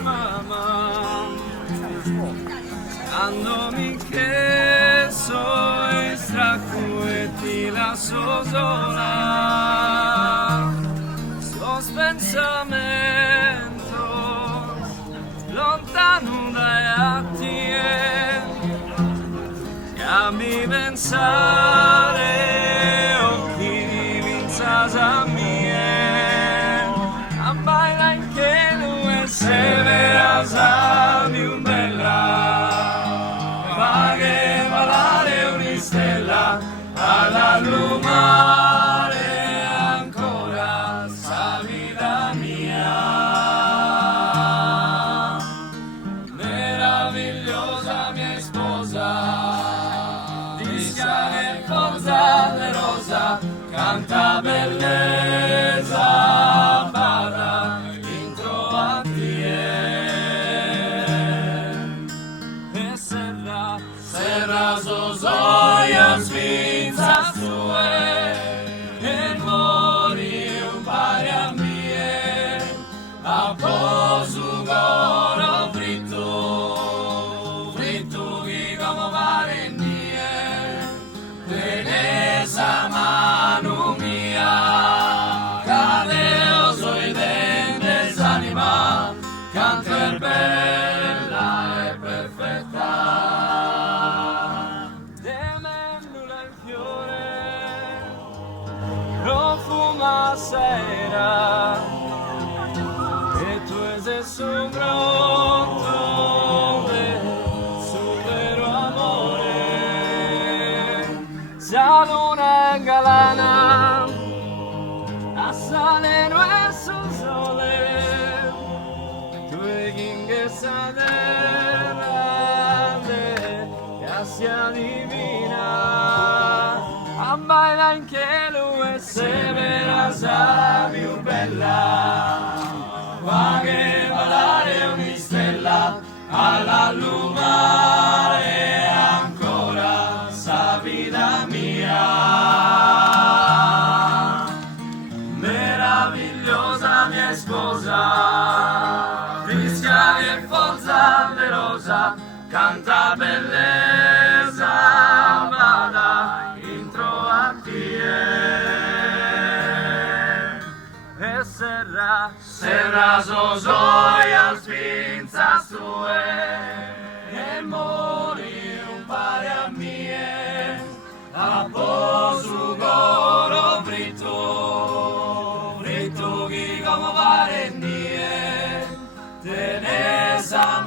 Mama, andomi che soy strachu e ti lascio sola, sos pensamento lontano dai atti e a mi pensare occhi di vinzasa mie a baila in che lui se vera sa più bella va che valare un'istella alla lumare ancora sa vita mia meravigliosa mia sposa dischia che forza le rosa canta bellezza bada intro a e serra sosoia sfinza sue e mori un pari a mie a posu goro fritto chi come pare mie tenesa manu mia cadeo soi dentes anima canter bella e perfetta demendula il fiore profuma sera e tu sei su grotto su vero amore sa luna galana assale nuestro sole tue ghinghe gracia divina a baila in che lui se vera sa più bella va che valare un'istella alla lumare ancora sa vita mia meravigliosa mia sposa rischia che forza le rosa canta bellezza vada intro a e serra sosoia spinza sue e mori un pari a mie a posu goro fritto chi come pare nie tenesa